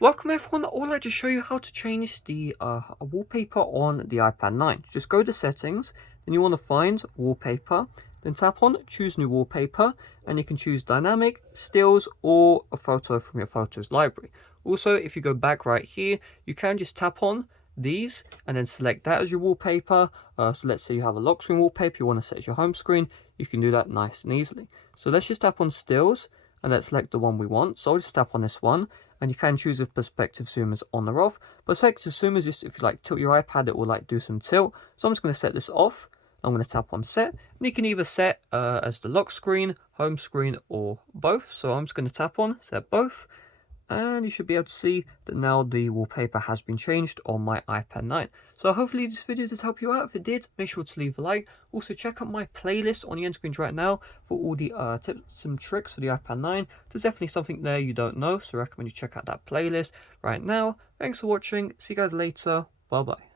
Welcome everyone, I would like to show you how to change the wallpaper on the iPad 9. Just go to settings, then you want to find wallpaper, then tap on choose new wallpaper, and you can choose dynamic, stills, or a photo from your photos library. Also, if you go back right here, you can just tap on these and then select that as your wallpaper. So let's say you have a lock screen wallpaper you want to set as your home screen, you can do that nice and easily. So let's just tap on stills and let's select the one we want. So I'll just tap on this one, and you can choose if perspective zoom is on or off. But perspective zoom is just if you like tilt your iPad, it will like do some tilt. So I'm just going to set this off. I'm going to tap on set, and you can either set as the lock screen, home screen, or both. So I'm just going to tap on set both, and you should be able to see that now the wallpaper has been changed on my iPad 9. So hopefully this video did help you out. If it did, make sure to leave a like. Also check out my playlist on the end screens right now for all the tips and tricks for the iPad 9. There's definitely something there you don't know, so I recommend you check out that playlist right now. Thanks for watching, see you guys later, bye bye.